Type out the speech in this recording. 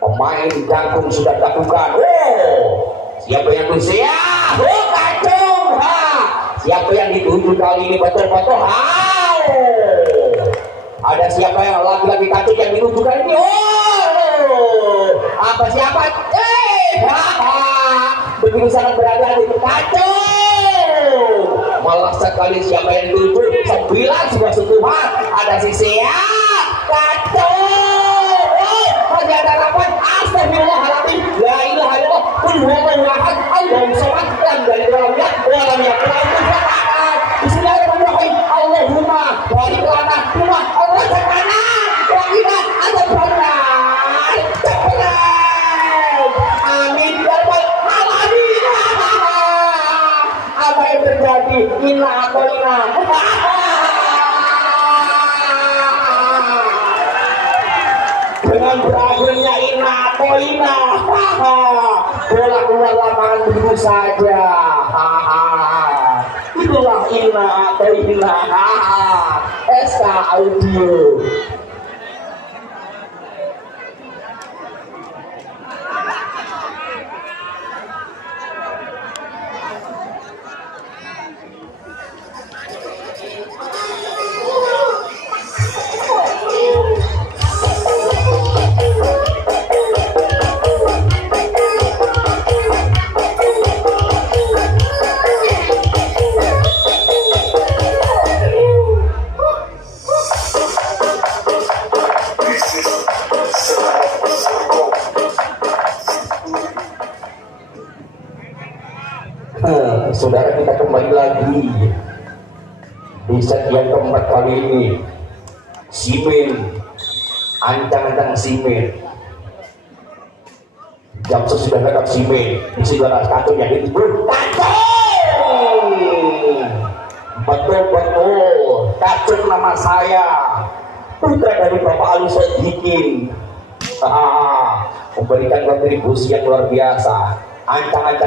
Pemain jangkung sudah dilakukan. Oh, siapa yang bersiap? Oh, kacung. Siapa yang dituju kali ini betul-betul? Ada siapa yang lagi-lagi cantik yang dituju kali ini? Oh, apa siapa? Begitu sangat berhati-hati. Kacung. Malah sekali siapa yang dituju? 9 sebuah sentuhan. Ada si siap. Kacung. Masih ada harapan. Astagfirullahaladzim. La ilaha illallah. Qul huwallahu ahad. Allahumma shalli lam yalid walam yulad walam yakul lahu kufuwan ahad. Bismillahirrahmanirrahim. Allahumma barik lana wa razaqna wa qina adzabannar. Amin ya rabbal alamin. Apa yang terjadi? Inna atau inna. Dengan berakhirnya inna atau inna, bola keluar lapangan begitu saja. Itulah inna atau inna. SK Audio. Saudara, kita kembali lagi di set yang keempat kali ini. Simen, ancang-ancang simen. Jam sudah dekat simen. Di saudara kacung yang itu kacung. Betul-betul kacung nama saya. Putra dari Bapak Ali Sodikin. Memberikan kontribusi yang luar biasa. Ancang-ancang